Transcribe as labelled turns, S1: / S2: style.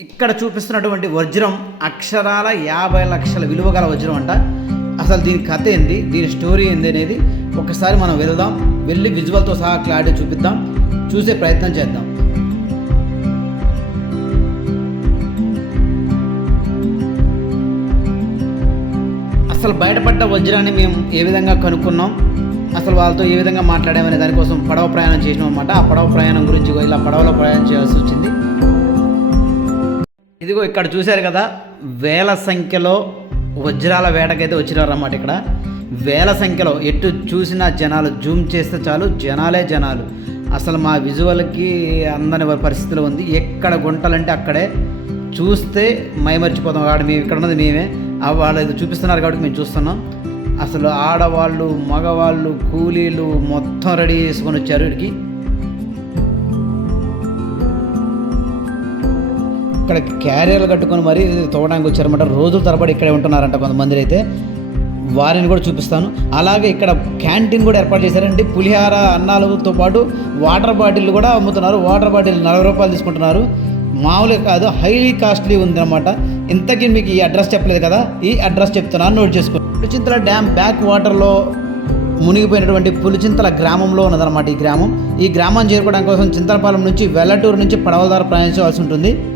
S1: ఇక్కడ చూపిస్తున్నటువంటి వజ్రం అక్షరాల యాభై లక్షల విలువ గల వజ్రం అంట. అసలు దీని కథ ఏంది? దీని స్టోరీ ఏంది అనేది ఒకసారి మనం వెళ్దాం. వెళ్ళి విజువల్తో సహా క్లారిటీ చూపిద్దాం. చూసే ప్రయత్నం చేద్దాం. అసలు బయటపడ్డ వజ్రాన్ని మేము ఏ విధంగా కనుక్కున్నాం? అసలు వాళ్ళతో ఏ విధంగా మాట్లాడామనే దానికోసం పడవ ప్రయాణం చేసినాం అనమాట ఆ పడవ ప్రయాణం గురించి ఇలా పడవలో ప్రయాణం చేయాల్సి వచ్చింది. ఇదిగో ఇక్కడ చూశారు కదా వేల సంఖ్యలో వజ్రాల వేటకైతే వచ్చినారన్నమాట ఇక్కడ. వేల సంఖ్యలో ఎటు చూసినా జనాలు జూమ్ చేస్తే చాలు జనాలే జనాలు. అసలు మా విజువల్కి అందని పరిస్థితిలో ఉంది. ఎక్కడ గుంటలంటే అక్కడే. చూస్తే మైమర్చిపోతాం. ఆడ మేము ఇక్కడ ఉన్నది మేమే. వాళ్ళు ఇది చూపిస్తున్నారు కాబట్టి మేము చూస్తున్నాం. అసలు ఆడవాళ్ళు మగవాళ్ళు కూలీలు మొత్తం రెడీ చేసుకొని వచ్చారు వీడికి ఇక్కడ క్యారియర్లు కట్టుకొని మరీ తవ్వడానికి వచ్చారన్నమాట. రోజుల తరబడి ఇక్కడే ఉంటున్నారంట కొంతమంది అయితే. వారిని కూడా చూపిస్తాను. అలాగే ఇక్కడ క్యాంటీన్ కూడా ఏర్పాటు చేశారండి. పులిహార అన్నాలతో పాటు వాటర్ బాటిల్ కూడా అమ్ముతున్నారు. వాటర్ బాటిల్ నలభై రూపాయలు తీసుకుంటున్నారు. మామూలుగా కాదు హైలీ కాస్ట్లీ ఉందన్నమాట. ఇంతకీ మీకు ఈ అడ్రస్ చెప్పలేదు కదా? ఈ అడ్రస్ చెప్తున్నాను నోట్ చేసుకోండి పులిచింతల డ్యామ్ బ్యాక్ వాటర్లో మునిగిపోయినటువంటి పులిచింతల గ్రామంలో ఉన్నదన్నమాట ఈ గ్రామం. ఈ గ్రామాన్ని చేరుకోవడం కోసం చింతలపాలెం నుంచి వెల్లటూరు నుంచి పడవల ద్వారా ప్రయాణించవలసి ఉంటుంది.